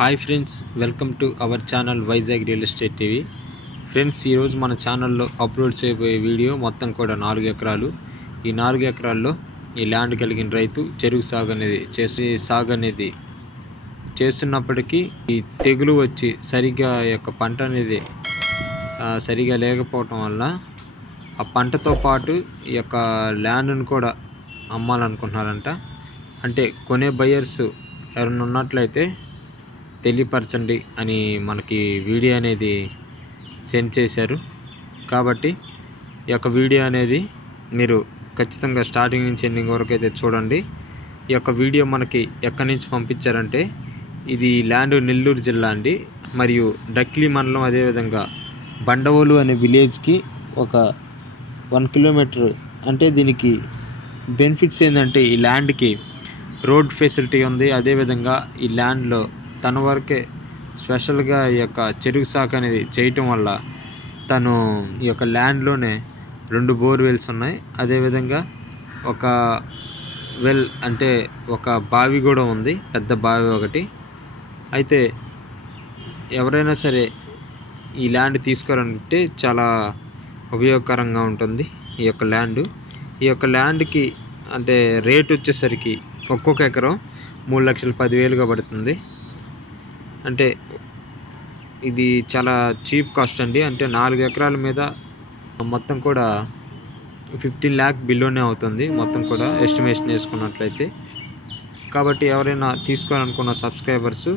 Hi friends, welcome to our channel Vizag real estate TV. Friends, ఈరోజు మన ఛానల్లో upload చేయబోయే వీడియో మొత్తం కూడా 4 ఎకరాలు. ఈ 4 ఎకరాల్లో ఈ ల్యాండ్ కలిగిన రైతు చెరుకు సాగు అనేది చేస్తున్నప్పటికీ ఈ తెగులు వచ్చి సరిగ్గా యొక్క పంట అనేది సరిగా లేకపోవటం వల్ల ఆ పంటతో పాటు ఈ యొక్క ల్యాండ్ను కూడా అమ్మాలనుకుంటున్నారంట. అంటే కొనే బయర్స్ ఎవరైనా ఉన్నట్లయితే తెలియపరచండి అని మనకి వీడియో అనేది సెండ్ చేశారు. కాబట్టి ఈ యొక్క వీడియో అనేది మీరు ఖచ్చితంగా స్టార్టింగ్ నుంచి ఎండింగ్ వరకు అయితే చూడండి. ఈ యొక్క వీడియో మనకి ఎక్కడి నుంచి పంపించారంటే, ఇది ల్యాండ్ నెల్లూరు జిల్లా అండి, మరియు డక్లీ మండలం, అదేవిధంగా బండవోలు అనే విలేజ్కి ఒక 1 కిలోమీటర్. అంటే దీనికి బెనిఫిట్స్ ఏంటంటే, ఈ ల్యాండ్కి రోడ్ ఫెసిలిటీ ఉంది. అదేవిధంగా ఈ ల్యాండ్లో తన వరకే స్పెషల్గా ఈ యొక్క చెరుకు సాగు అనేది చేయటం వల్ల తను ఈ యొక్క ల్యాండ్లోనే 2 బోర్వెల్స్ ఉన్నాయి. అదేవిధంగా ఒక వెల్ అంటే ఒక బావి కూడా ఉంది, పెద్ద బావి ఒకటి. అయితే ఎవరైనా సరే ఈ ల్యాండ్ తీసుకోవాలంటే చాలా ఉపయోగకరంగా ఉంటుంది ఈ యొక్క ల్యాండ్. ఈ యొక్క ల్యాండ్కి అంటే రేట్ వచ్చేసరికి ఒక్కొక్క ఎకరం 3,10,000గా పడుతుంది. అంటే ఇది చాలా చీప్ కాస్ట్ అండి. అంటే 4 ఎకరాల మీద మొత్తం కూడా 15 lakh బిలోనే అవుతుంది మొత్తం కూడా, ఎస్టిమేషన్ వేసుకున్నట్లయితే. కాబట్టి ఎవరైనా తీసుకోవాలనుకున్న సబ్స్క్రైబర్స్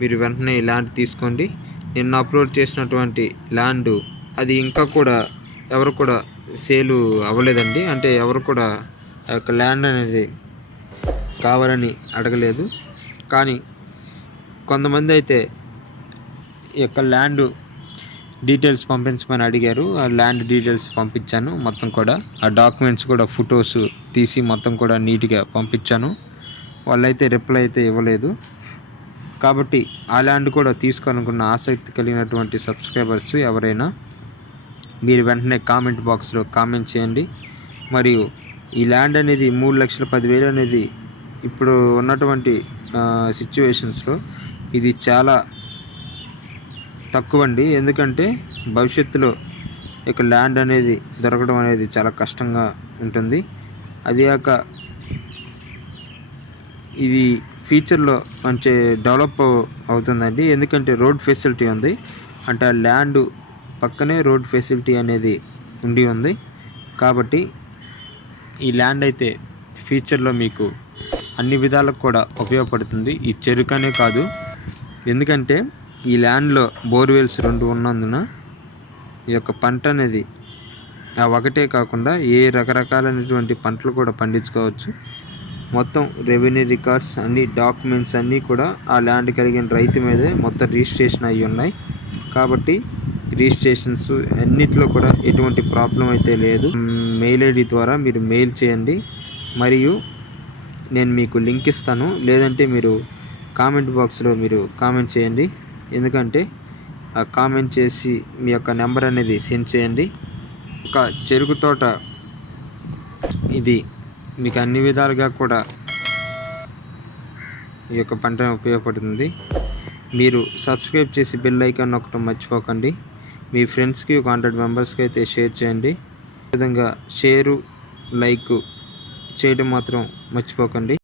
మీరు వెంటనే ఈ ల్యాండ్ తీసుకోండి. నిన్న అప్లోడ్ చేసినటువంటి ల్యాండ్ అది ఇంకా కూడా ఎవరు కూడా సేలు అవ్వలేదండి. అంటే ఎవరు కూడా ఆ యొక్క ల్యాండ్ అనేది కావాలని అడగలేదు. కానీ కొంతమంది అయితే ఈ యొక్క ల్యాండ్ డీటెయిల్స్ పంపించమని అడిగారు. ఆ ల్యాండ్ డీటెయిల్స్ పంపించాను మొత్తం కూడా. ఆ డాక్యుమెంట్స్ కూడా ఫొటోస్ తీసి మొత్తం కూడా నీట్గా పంపించాను. వాళ్ళైతే రిప్లై అయితే ఇవ్వలేదు. కాబట్టి ఆ ల్యాండ్ కూడా తీసుకోవాలనుకున్న ఆసక్తి కలిగినటువంటి సబ్స్క్రైబర్స్ ఎవరైనా మీరు వెంటనే కామెంట్ బాక్స్లో కామెంట్ చేయండి. మరియు ఈ ల్యాండ్ అనేది 3,10,000 అనేది ఇప్పుడు ఉన్నటువంటి సిచ్యువేషన్స్లో ఇది చాలా తక్కువ అండి. ఎందుకంటే భవిష్యత్తులో ఇక ల్యాండ్ అనేది దొరకడం అనేది చాలా కష్టంగా ఉంటుంది. అది కాక ఇది ఫ్యూచర్లో మంచి డెవలప్ అవుతుందండి. ఎందుకంటే రోడ్ ఫెసిలిటీ ఉంది. అంటే ఆ ల్యాండ్ పక్కనే రోడ్ ఫెసిలిటీ అనేది ఉంది. కాబట్టి ఈ ల్యాండ్ అయితే ఫ్యూచర్లో మీకు అన్ని విధాలకు కూడా ఉపయోగపడుతుంది. ఈ చెరుకనే కాదు, ఎందుకంటే ఈ ల్యాండ్లో బోర్వెల్స్ 2 ఉన్నందున ఈ యొక్క పంట అనేది ఒకటే కాకుండా రకరకాలైనటువంటి పంటలు కూడా పండించుకోవచ్చు. మొత్తం రెవెన్యూ రికార్డ్స్ అన్ని డాక్యుమెంట్స్ అన్నీ కూడా ఆ ల్యాండ్ కలిగిన రైతు మీదే మొత్తం రిజిస్ట్రేషన్ అయ్యి ఉన్నాయి. కాబట్టి రిజిస్ట్రేషన్స్ అన్నిటిలో కూడా ఎటువంటి ప్రాబ్లం అయితే లేదు. మెయిల్ ఐడి ద్వారా మీరు మెయిల్ చేయండి, మరియు నేను మీకు లింక్ ఇస్తాను. లేదంటే మీరు కామెంట్ బాక్స్లో మీరు కామెంట్ చేయండి. ఎందుకంటే ఆ కామెంట్ చేసి మీ యొక్క నెంబర్ అనేది సెండ్ చేయండి. ఒక చెరుకు తోట ఇది మీకు అన్ని విధాలుగా కూడా ఈ యొక్క పంట ఉపయోగపడుతుంది. మీరు సబ్స్క్రైబ్ చేసి బెల్ ఐకాన్ నొక్కడం మర్చిపోకండి. మీ ఫ్రెండ్స్కి 100 మెంబర్స్కి అయితే షేర్ చేయండి. ఈ విధంగా షేరు లైక్ చేయడం మాత్రం మర్చిపోకండి.